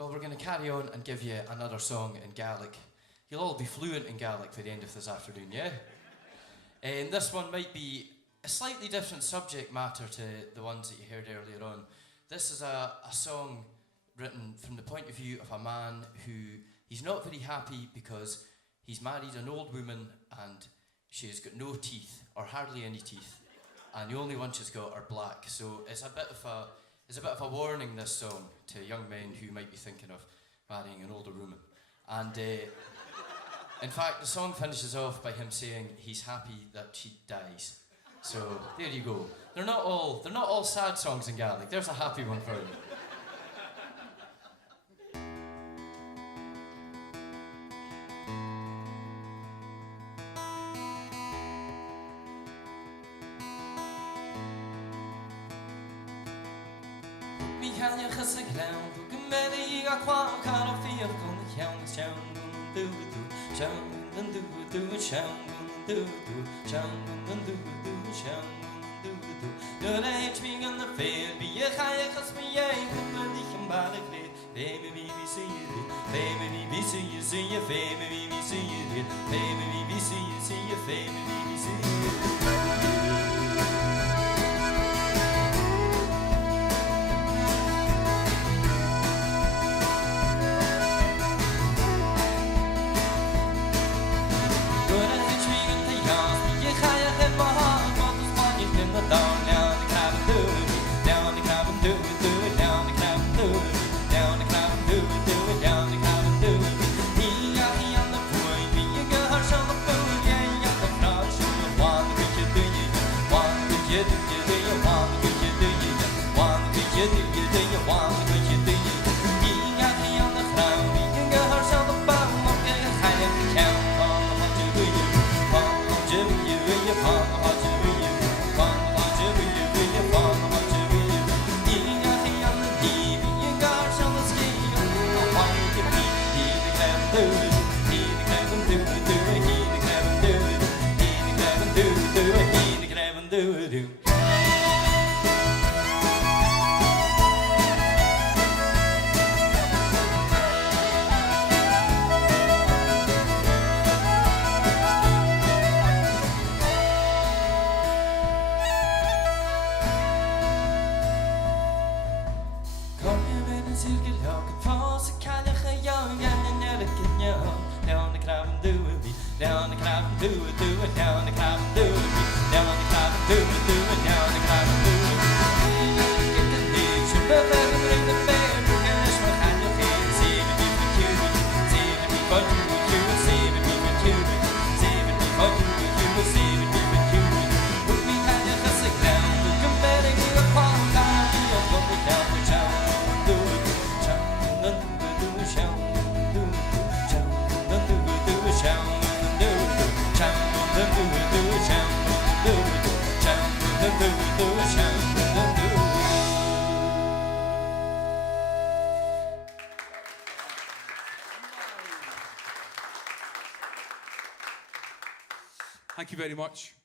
Well, we're going to carry on and give you another song in Gaelic. You'll all be fluent in Gaelic by the end of this afternoon, yeah? And this one might be a slightly different subject matter to the ones that you heard earlier on. This is a song written from the point of view of a man who, he's not very happy because he's married an old woman and she's got no teeth, or hardly any teeth, and the only ones she's got are black. So it's a bit of a warning, this song, to young men who might be thinking of marrying an older woman. And in fact, the song finishes off by him saying he's happy that she dies. So there you go. They're not all sad songs in Gaelic. There's a happy one for you. Thank you very much.